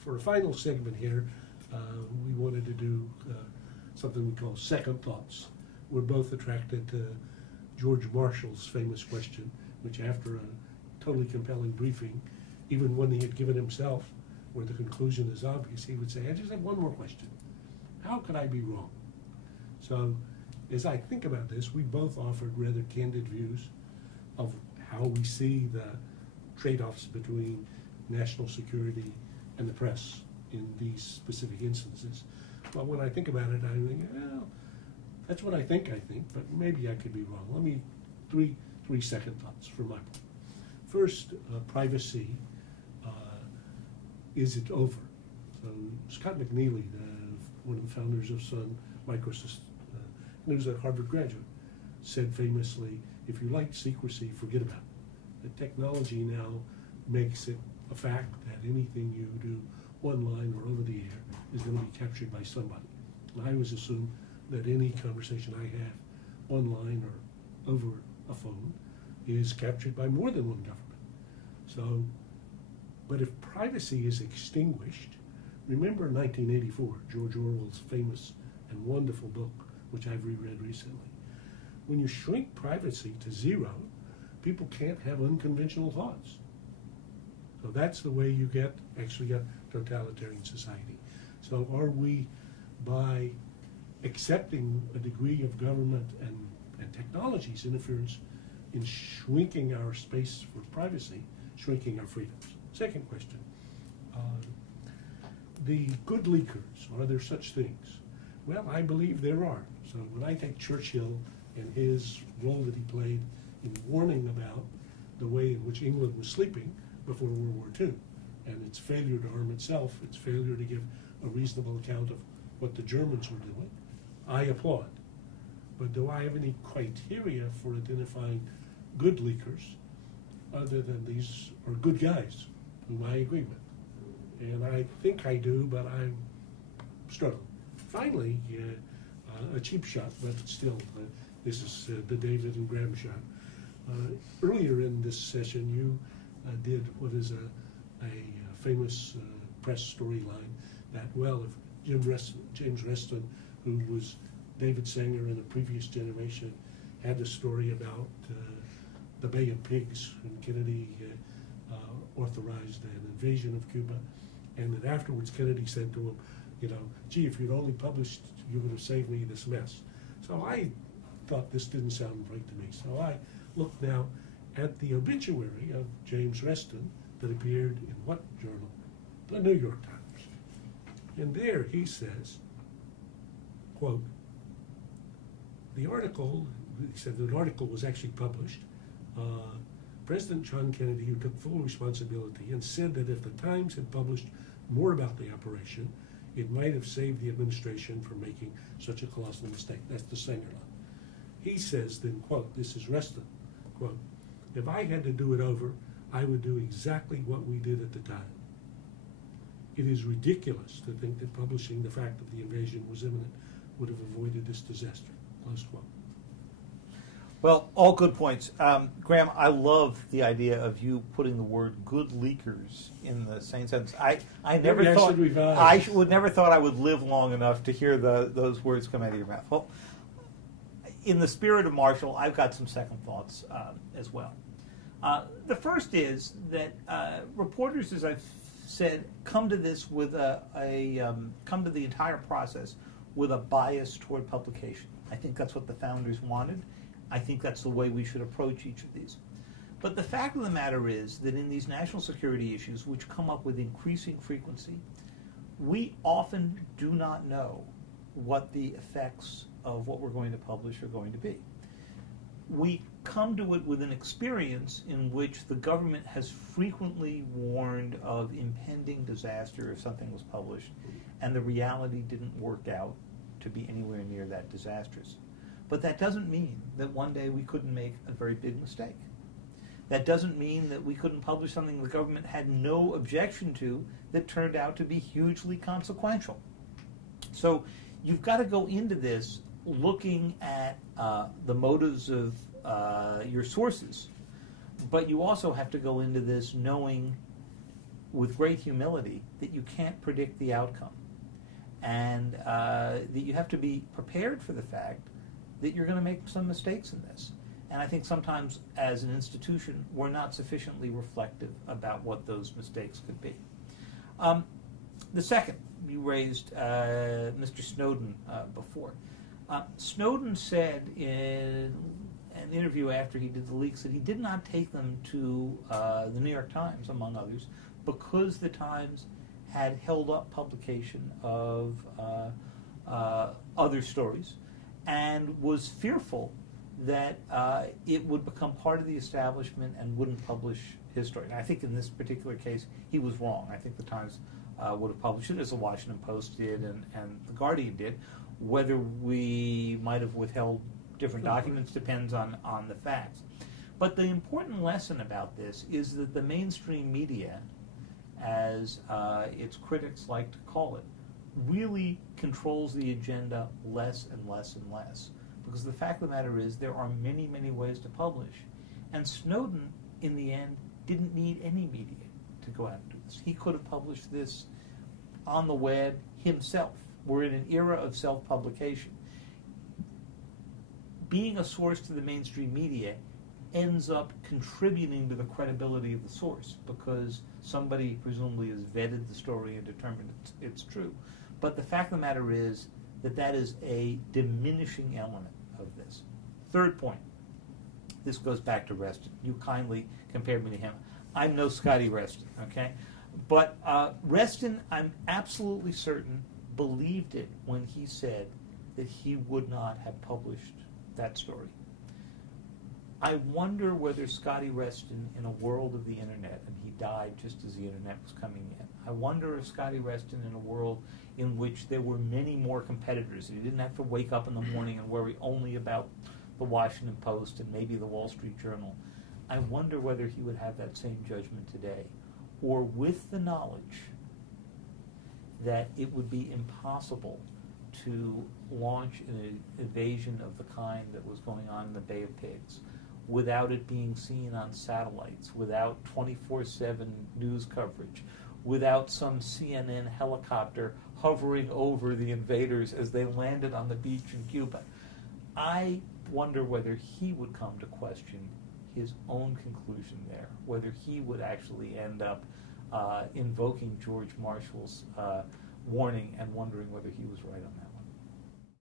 for a final segment here, we wanted to do something we call second thoughts. We're both attracted to George Marshall's famous question, which after a totally compelling briefing, even one he had given himself, where the conclusion is obvious, he would say, I just have one more question. How could I be wrong? So as I think about this, we both offered rather candid views of how we see the trade-offs between national security and the press in these specific instances. But when I think about it, I think, well, that's what I think, but maybe I could be wrong. Let me, three second thoughts from my point. First, privacy, is it over? So Scott McNeely, one of the founders of Sun Microsystems, he was a Harvard graduate, said famously, if you like secrecy, forget about it. The technology now makes it a fact that anything you do online or over the air is going to be captured by somebody. And I always assume that any conversation I have online or over a phone is captured by more than one government. So, but if privacy is extinguished, remember 1984, George Orwell's famous and wonderful book, which I've reread recently. When you shrink privacy to zero, people can't have unconventional thoughts. So that's the way you actually get totalitarian society. So are we, by accepting a degree of government and technology's interference in shrinking our space for privacy, shrinking our freedoms? Second question, the good leakers, are there such things? Well, I believe there are. So when I take Churchill and his role that he played in warning about the way in which England was sleeping before World War II, and its failure to arm itself, its failure to give a reasonable account of what the Germans were doing, I applaud. But do I have any criteria for identifying good leakers other than these are good guys whom I agree with? And I think I do, but I'm struggling. Finally, a cheap shot, but still, this is the David and Graham shot. Earlier in this session, you did what is a famous press storyline that, well, if James Reston, who was David Sanger in a previous generation, had a story about the Bay of Pigs when Kennedy authorized an invasion of Cuba, and that afterwards Kennedy said to him, you know, gee, if you'd only published, you would have saved me this mess. So I thought this didn't sound right to me. So I looked now at the obituary of James Reston that appeared in what journal? The New York Times. And there he says, quote, the article, he said the article was actually published, President John Kennedy, who took full responsibility and said that if the Times had published more about the operation, it might have saved the administration from making such a colossal mistake. That's the Sanger line. He says then, quote, this is Reston, quote, if I had to do it over, I would do exactly what we did at the time. It is ridiculous to think that publishing the fact that the invasion was imminent would have avoided this disaster, close quote. Well, all good points. Graham, I love the idea of you putting the word good leakers in the same sentence. I never thought would never thought I would live long enough to hear those words come out of your mouth. Well, in the spirit of Marshall, I've got some second thoughts as well. The first is that reporters, as I've said, come to this with come to the entire process with a bias toward publication. I think that's what the founders wanted. I think that's the way we should approach each of these. But the fact of the matter is that in these national security issues, which come up with increasing frequency, we often do not know what the effects of what we're going to publish are going to be. We come to it with an experience in which the government has frequently warned of impending disaster if something was published, and the reality didn't work out to be anywhere near that disastrous. But that doesn't mean that one day we couldn't make a very big mistake. That doesn't mean that we couldn't publish something the government had no objection to that turned out to be hugely consequential. So you've got to go into this looking at the motives of your sources, but you also have to go into this knowing with great humility that you can't predict the outcome, and that you have to be prepared for the fact that you're going to make some mistakes in this. And I think sometimes, as an institution, we're not sufficiently reflective about what those mistakes could be. The second, you raised Mr. Snowden before. Snowden said in an interview after he did the leaks that he did not take them to the New York Times, among others, because the Times had held up publication of other stories and was fearful that it would become part of the establishment and wouldn't publish his story. And I think in this particular case, he was wrong. I think the Times would have published it, as the Washington Post did and the Guardian did. Whether we might have withheld different documents depends on the facts. But the important lesson about this is that the mainstream media, as its critics like to call it, really controls the agenda less and less and less. Because the fact of the matter is there are many, many ways to publish. And Snowden, in the end, didn't need any media to go out and do this. He could have published this on the web himself. We're in an era of self-publication. Being a source to the mainstream media ends up contributing to the credibility of the source because somebody presumably has vetted the story and determined it's true. But the fact of the matter is that that is a diminishing element of this. Third point. This goes back to Reston. You kindly compared me to him. I'm no Scotty Reston, okay? But Reston, I'm absolutely certain, believed it when he said that he would not have published that story. I wonder whether Scotty Reston, in a world of the internet, and he died just as the internet was coming in, I wonder if Scotty Reston, in a world in which there were many more competitors, and he didn't have to wake up in the morning and worry only about the Washington Post and maybe the Wall Street Journal, I wonder whether he would have that same judgment today, or with the knowledge that it would be impossible to launch an invasion of the kind that was going on in the Bay of Pigs without it being seen on satellites, without 24/7 news coverage, without some CNN helicopter hovering over the invaders as they landed on the beach in Cuba. I wonder whether he would come to question his own conclusion there, whether he would actually end up invoking George Marshall's warning and wondering whether he was right on that.